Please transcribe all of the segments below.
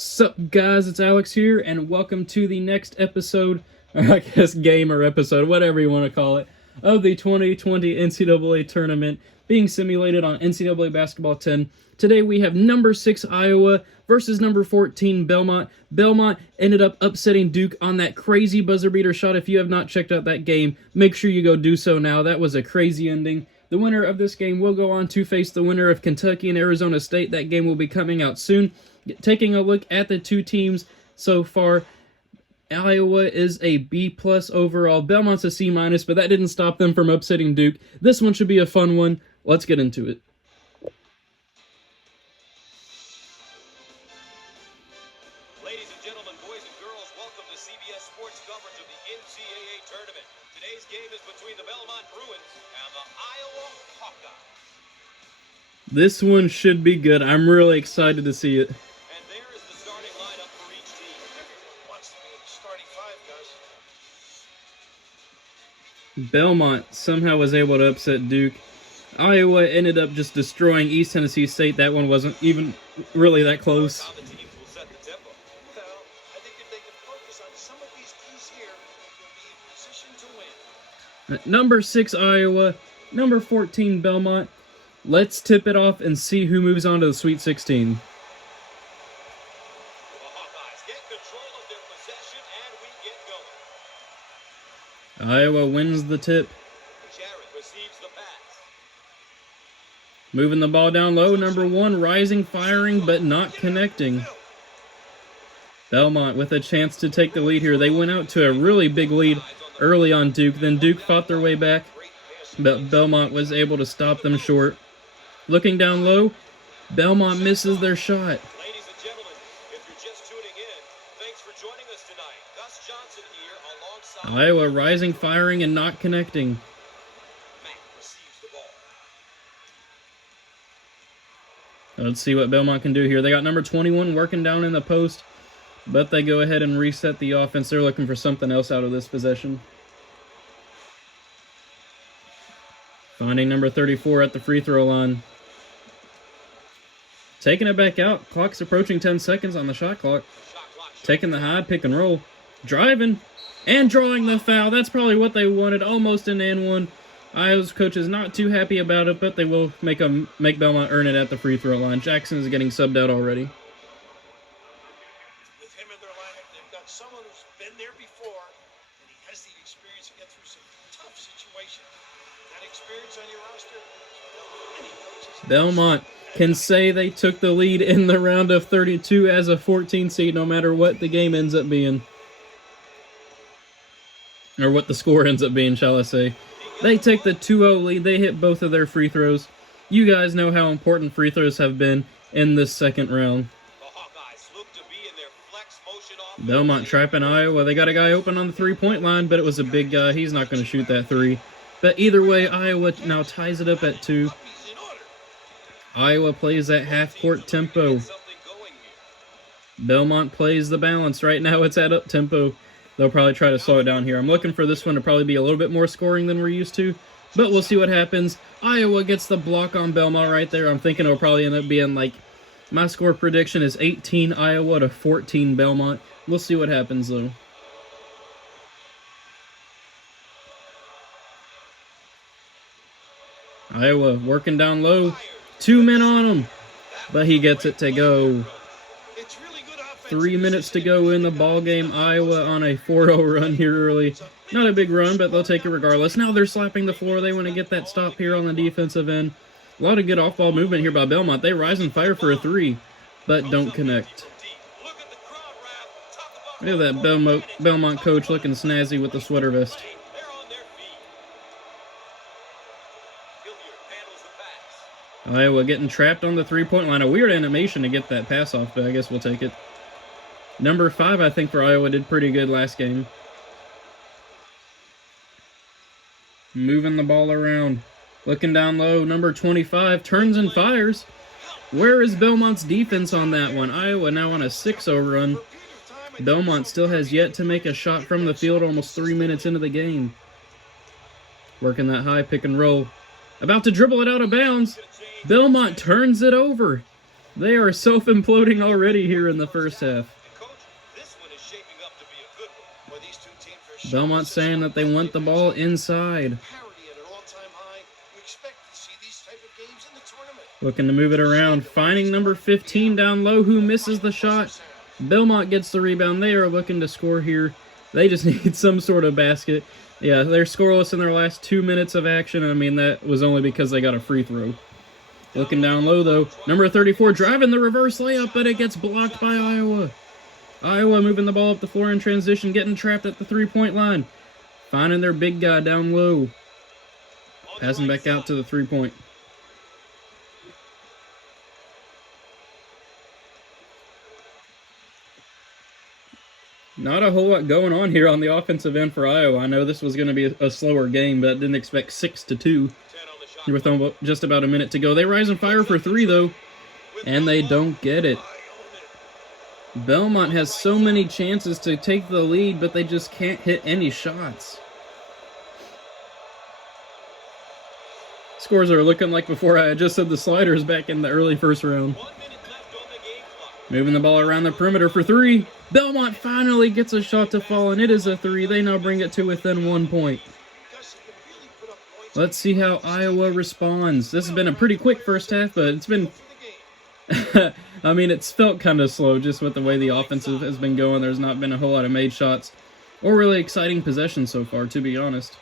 Sup guys, it's Alex here, and welcome to the next episode, or I guess game or episode, whatever you want to call it, of the 2020 NCAA tournament being simulated on NCAA Basketball 10. Today we have number 6 Iowa versus number 14 Belmont. Belmont ended up upsetting Duke on that crazy buzzer beater shot. If you have not checked out that game, make sure you go do so now. That was a crazy ending. The winner of this game will go on to face the winner of Kentucky and Arizona State. That game will be coming out soon. Taking a look at the two teams so far, Iowa is a B+ overall. Belmont's a C-, but that didn't stop them from upsetting Duke. This one should be a fun one. Let's get into it. Ladies and gentlemen, boys and girls, welcome to CBS Sports coverage of the NCAA tournament. Today's game is between the Belmont Bruins and the Iowa Hawkeyes. This one should be good. I'm really excited to see it. And there is the starting lineup for each team. Everyone wants to be in the starting five, guys. Belmont somehow was able to upset Duke. Iowa ended up just destroying East Tennessee State. That one wasn't even really that close. How the teams will set the tempo. Well, I think if they can focus on some of these keys here, they'll be in position to win. Number 6 Iowa, number 14 Belmont. Let's tip it off and see who moves on to the Sweet 16. The Hawkeyes get control of their possession, and we get going. Iowa wins the tip. Jared receives the pass. Moving the ball down low, number 1, rising, firing, but not connecting. Belmont with a chance to take the lead here. They went out to a really big lead early on Duke. Then Duke fought their way back, but Belmont was able to stop them short. Looking down low, Belmont misses their shot. Ladies and gentlemen, if you're just tuning in, thanks for joining us tonight. Gus Johnson here alongside Iowa rising, firing, and not connecting. Matt receives the ball. Let's see what Belmont can do here. They got number 21 working down in the post, but they go ahead and reset the offense. They're looking for something else out of this possession. Finding number 34 at the free throw line. Taking it back out. Clock's approaching 10 seconds on the shot clock. Taking the high pick and roll. Driving. And drawing the foul. That's probably what they wanted. Almost an and one. Iowa's coach is not too happy about it, but they will make Belmont earn it at the free throw line. Jackson is getting subbed out already. With him in their lineup, they've got someone who's been there before, and he has the experience to get through some tough situations. That experience on your roster, any coaches. Belmont can say they took the lead in the round of 32 as a 14 seed, no matter what the game ends up being. Or what the score ends up being, shall I say. They take the 2-0 lead. They hit both of their free throws. You guys know how important free throws have been in this second round. The Hawkeyes look to be in their flex motion offense. Belmont trapping Iowa. They got a guy open on the three-point line, but it was a big guy. He's not going to shoot that three. But either way, Iowa now ties it up at 2. Iowa plays that half-court tempo. Belmont plays the balance. Right now it's at up-tempo. They'll probably try to slow it down here. I'm looking for this one to probably be a little bit more scoring than we're used to, but we'll see what happens. Iowa gets the block on Belmont right there. I'm thinking it'll probably end up being like, my score prediction is 18 Iowa to 14 Belmont. We'll see what happens though. Iowa working down low. 2 men on him, but he gets it to go. 3 minutes to go in the ball game. Iowa on a 4-0 run here early. Not a big run, but they'll take it regardless. Now they're slapping the floor. They want to get that stop here on the defensive end. A lot of good off-ball movement here by Belmont. They rise and fire for a 3, but don't connect. Look at that Belmont coach looking snazzy with the sweater vest. Iowa getting trapped on the three-point line. A weird animation to get that pass off, but I guess we'll take it. Number 5, I think, for Iowa did pretty good last game. Moving the ball around. Looking down low. Number 25 turns and fires. Where is Belmont's defense on that one? Iowa now on a 6-0 run. Belmont still has yet to make a shot from the field almost 3 minutes into the game. Working that high pick and roll. About to dribble it out of bounds. Belmont turns it over. They are self-imploding already here in the first half. And coach, this one is shaping up to be a good one. Where these two teams are Belmont saying that they want the ball inside. parity at an all-time high. You expect to see these type of games in the tournament. Looking to move it around, finding number 15 down low, who misses the shot. Belmont gets the rebound. They are looking to score here. They just need some sort of basket. Yeah, they're scoreless in their last 2 minutes of action. I mean, that was only because they got a free throw. Looking down low, though. Number 34 driving the reverse layup, but it gets blocked by Iowa. Iowa moving the ball up the floor in transition, getting trapped at the three-point line. Finding their big guy down low. Passing back out to the three-point. Not a whole lot going on here on the offensive end for Iowa. I know this was going to be a slower game, but I didn't expect 6-2 with just about a minute to go. They rise and fire for three, though, and they don't get it. Belmont has so many chances to take the lead, but they just can't hit any shots. Scores are looking like before I just said the Sliders back in the early first round. Moving the ball around the perimeter for three. Belmont finally gets a shot to fall, and it is a three. They now bring it to within 1 point. Let's see how Iowa responds. This has been a pretty quick first half, but it's been... I mean, it's felt kind of slow just with the way the offensive has been going. There's not been a whole lot of made shots or really exciting possessions so far, to be honest.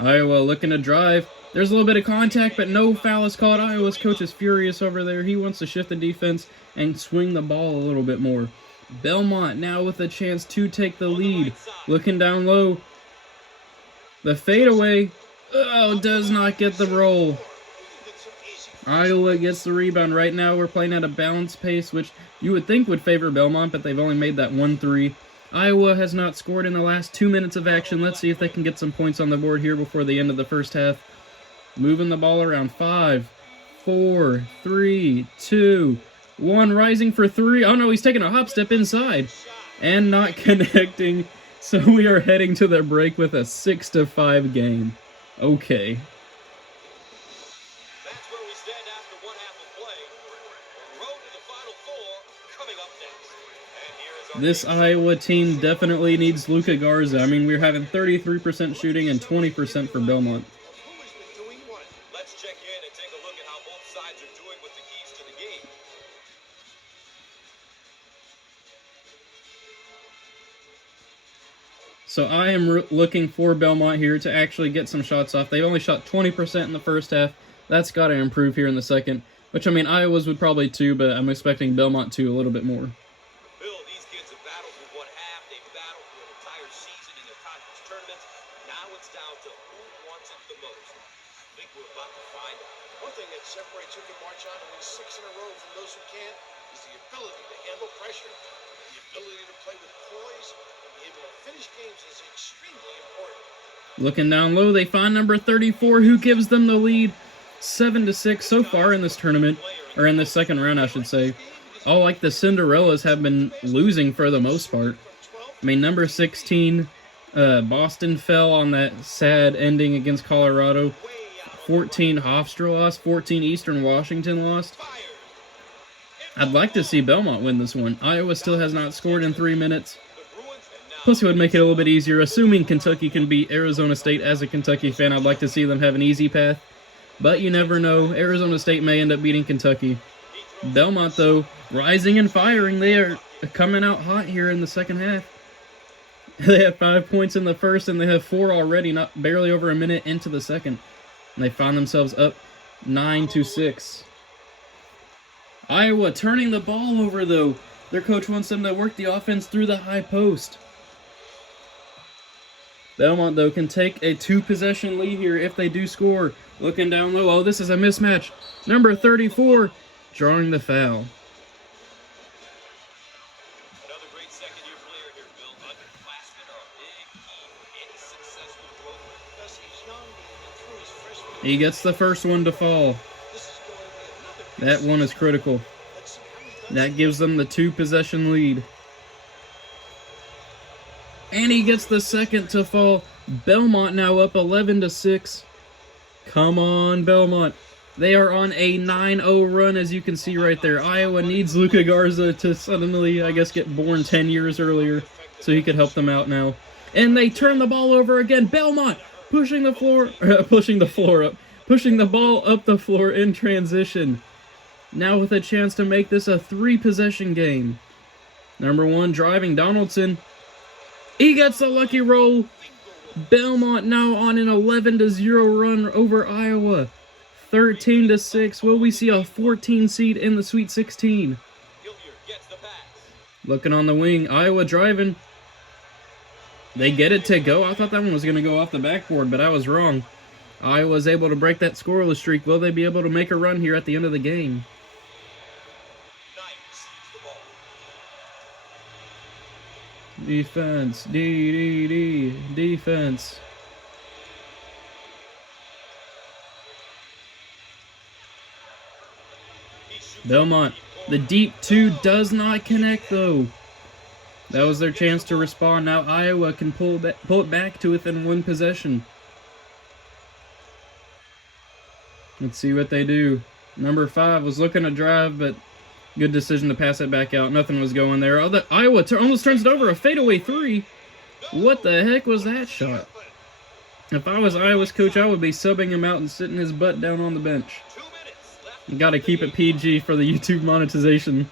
Iowa looking to drive. There's a little bit of contact, but no foul is called. Iowa's coach is furious over there. He wants to shift the defense and swing the ball a little bit more. Belmont now with a chance to take the lead. Looking down low. The fadeaway. Oh, does not get the roll. Iowa gets the rebound. Right now we're playing at a balanced pace, which you would think would favor Belmont, but they've only made that 1-3. Iowa has not scored in the last 2 minutes of action. Let's see if they can get some points on the board here before the end of the first half. Moving the ball around. 5, 4, 3, 2, 1. Rising for three. Oh no, he's taking a hop step inside and not connecting. So we are heading to the break with a 6-5 game. Okay. That's where we stand after one half of play. The road to the Final Four coming up next. And here is our This Iowa team definitely needs Luka Garza. I mean, we're having 33% shooting and 20% for Belmont. who has been doing what. Let's check in and take a look at how both sides are doing with the keys to the game. So I am looking for Belmont here to actually get some shots off. They've only shot 20% in the first half. That's got to improve here in the second. Which, I mean, Iowa's would probably too, but I'm expecting Belmont to a little bit more. Bill, these kids have battled for one half. They've battled for an entire season in their conference tournaments. Now it's down to who wants it the most. I think we're about to find out. One thing that separates who can march on and win 6 in a row from those who can't is the ability to handle pressure. The ability to play with poise and be able to finish games is extremely important. Looking down low, they find number 34, who gives them the lead. 7-6 so far in this tournament, or in this second round, I should say. All like the Cinderellas have been losing for the most part. I mean, number 16, Boston fell on that sad ending against Colorado. 14, Hofstra lost. 14, Eastern Washington lost. I'd like to see Belmont win this one. Iowa still has not scored in 3 minutes. Plus, it would make it a little bit easier. Assuming Kentucky can beat Arizona State, as a Kentucky fan, I'd like to see them have an easy path. But you never know. Arizona State may end up beating Kentucky. Belmont, though, rising and firing. They are coming out hot here in the second half. They have 5 points in the first, and they have 4 already, not barely over a minute into the second. And they found themselves up 9-6. Iowa turning the ball over, though. Their coach wants them to work the offense through the high post. Belmont, though, can take a 2-possession lead here if they do score. Looking down low. Oh, this is a mismatch. Number 34 drawing the foul. Another great second-year player here, Bill. Underclassmen are a big key for any successful growth because he's young and through his freshman. He gets the first one to fall. This is going to be another That one is critical. Let's see how he does. That gives them the 2-possession lead. And he gets the second to fall. Belmont now up 11-6. Come on, Belmont. They are on a 9-0 run, as you can see right there. Iowa needs Luka Garza to suddenly, I guess, get born 10 years earlier so he could help them out now. And they turn the ball over again. Belmont pushing the ball up the floor in transition. Now with a chance to make this a 3-possession game. Number 1 driving, Donaldson. He gets the lucky roll. Belmont now on an 11-0 run over Iowa. 13-6. Will we see a 14 seed in the Sweet 16? Looking on the wing, Iowa driving. They get it to go. I thought that one was going to go off the backboard, but I was wrong. Iowa's able to break that scoreless streak. Will they be able to make a run here at the end of the game? Defense. Defense. Belmont. The deep 2 does not connect, though. That was their chance to respond. Now Iowa can pull it back to within 1 possession. Let's see what they do. Number 5 was looking to drive, but good decision to pass it back out. Nothing was going there. Oh, Iowa almost turns it over. A fadeaway 3. What the heck was that shot? If I was Iowa's coach, I would be subbing him out and sitting his butt down on the bench. You got to keep it PG for the YouTube monetization.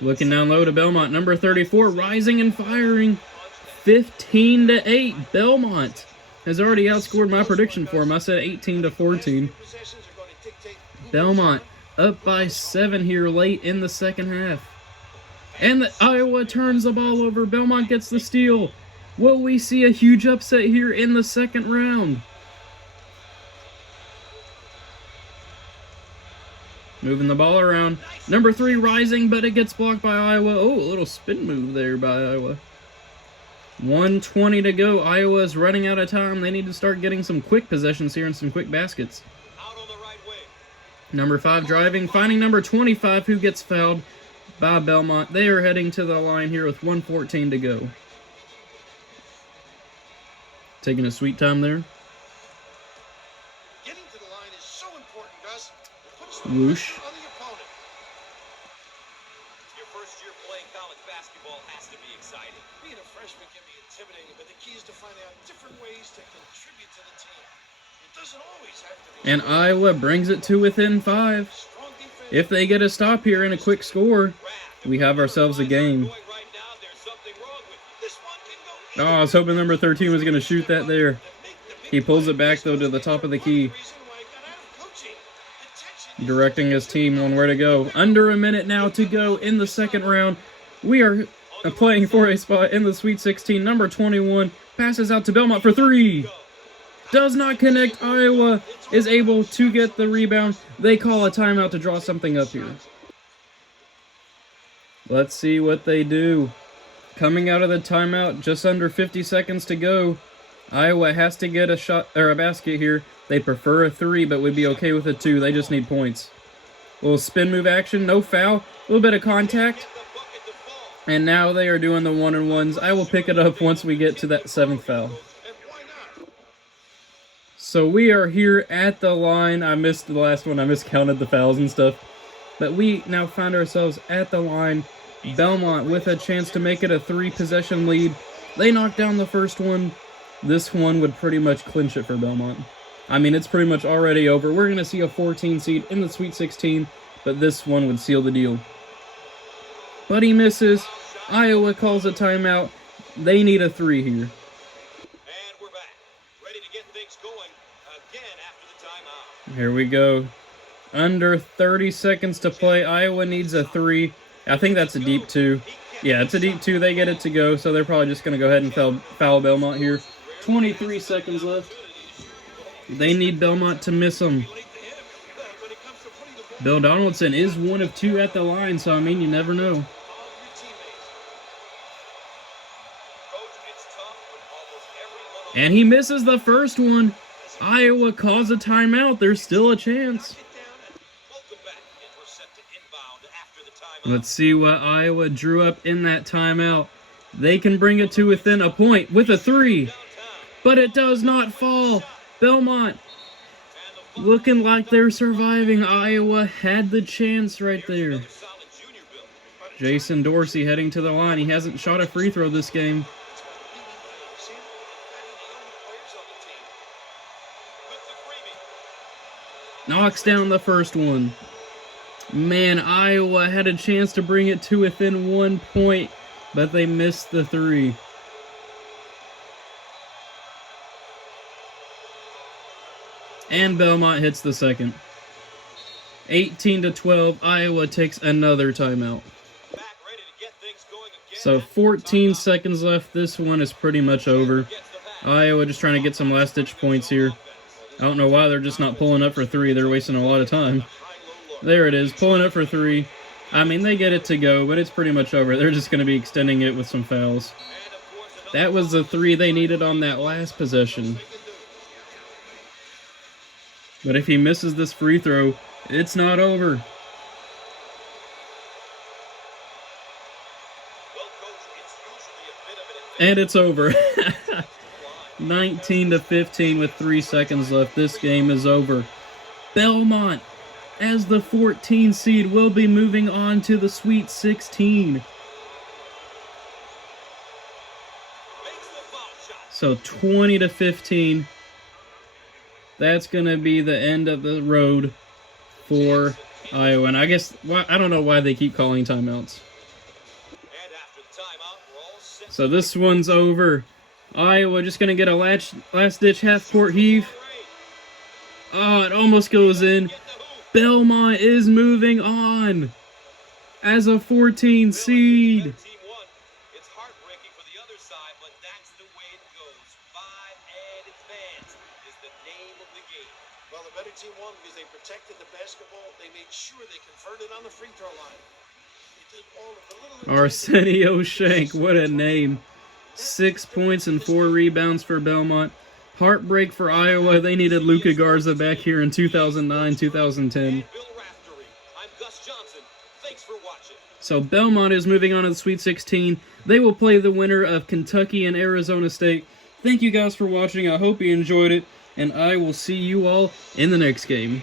Looking down low to Belmont. Number 34 rising and firing. 15-8. Belmont has already outscored my prediction for him. I said 18-14. Belmont up by 7 here late in the second half. And Iowa turns the ball over. Belmont gets the steal. Will we see a huge upset here in the second round? Moving the ball around. Number 3 rising, but it gets blocked by Iowa. Oh, a little spin move there by Iowa. 1:20 to go. Iowa's running out of time. They need to start getting some quick possessions here and some quick baskets. Number 5 driving, finding number 25 who gets fouled by Belmont. They are heading to the line here with 1:14 to go. Taking a sweet time there. Getting to the line is so important, Gus. Whoosh. On the opponent. Your first year playing college basketball has to be exciting. Being a freshman can be intimidating, but the key is to find out different ways to contribute to the team. It doesn't always have to be. And Iowa brings it to within 5. If they get a stop here and a quick score, we have ourselves a game. Oh, I was hoping number 13 was going to shoot that there. He pulls it back, though, to the top of the key. Directing his team on where to go. Under a minute now to go in the second round. We are playing for a spot in the Sweet 16. Number 21 passes out to Belmont for 3. Does not connect. Iowa is able to get the rebound. They call a timeout to draw something up here. Let's see what they do. Coming out of the timeout, just under 50 seconds to go. Iowa has to get a shot or a basket here. They prefer a 3, but would be okay with a 2. They just need points. A little spin move action, no foul. A little bit of contact. And now they are doing the 1-on-1s. I will pick it up once we get to that 7th foul. So we are here at the line. I missed the last one. I miscounted the fouls and stuff. But we now find ourselves at the line. Belmont with a chance to make it a 3-possession lead. They knock down the first one. This one would pretty much clinch it for Belmont. I mean, it's pretty much already over. We're going to see a 14 seed in the Sweet 16, but this one would seal the deal. But he misses. Iowa calls a timeout. They need a 3 here. And we're back. Ready to get things going again after the timeout. Here we go. Under 30 seconds to play. Iowa needs a 3. I think that's a deep 2. Yeah, it's a deep 2. They get it to go, so they're probably just going to go ahead and foul Belmont here. 23 seconds left. They need Belmont to miss them. Bill Donaldson is 1 of 2 at the line, so I mean, you never know. And he misses the first one. Iowa calls a timeout. There's still a chance. Let's see what Iowa drew up in that timeout. They can bring it to within a point with a 3. but it does not fall. Belmont looking like they're surviving. Iowa had the chance right there. Jason Dorsey heading to the line. He hasn't shot a free throw this game. Knocks down the first one. Man, Iowa had a chance to bring it to within 1 point, but they missed the three. And Belmont hits the second. 18-12, Iowa takes another timeout. So 14 seconds left. This one is pretty much over. Iowa just trying to get some last-ditch points here. I don't know why they're just not pulling up for three. They're wasting a lot of time. There it is, pulling up for three. I mean, they get it to go, but it's pretty much over. They're just going to be extending it with some fouls. That was the three they needed on that last possession. But if he misses this free throw, it's not over. And it's over. 19-15 with 3 seconds left. This game is over. Belmont, as the 14 seed, will be moving on to the Sweet 16. So 20-15. That's going to be the end of the road for Iowa. And I guess, I don't know why they keep calling timeouts. So this one's over. Iowa just going to get a last-ditch half-court heave. Oh, it almost goes in. Belmont is moving on as a 14 seed. It's heartbreaking for the other side, but that's the way it goes. 5 and advance is the name of the game. Well, the better team won because they protected the basketball. They made sure they converted on the free throw line. They did all of the little Arsenio Shank, what a name. 6 points and 4 rebounds for Belmont. Heartbreak for Iowa. They needed Luka Garza back here in 2009, 2010. So Belmont is moving on to the Sweet 16. They will play the winner of Kentucky and Arizona State. Thank you guys for watching. I hope you enjoyed it, and I will see you all in the next game.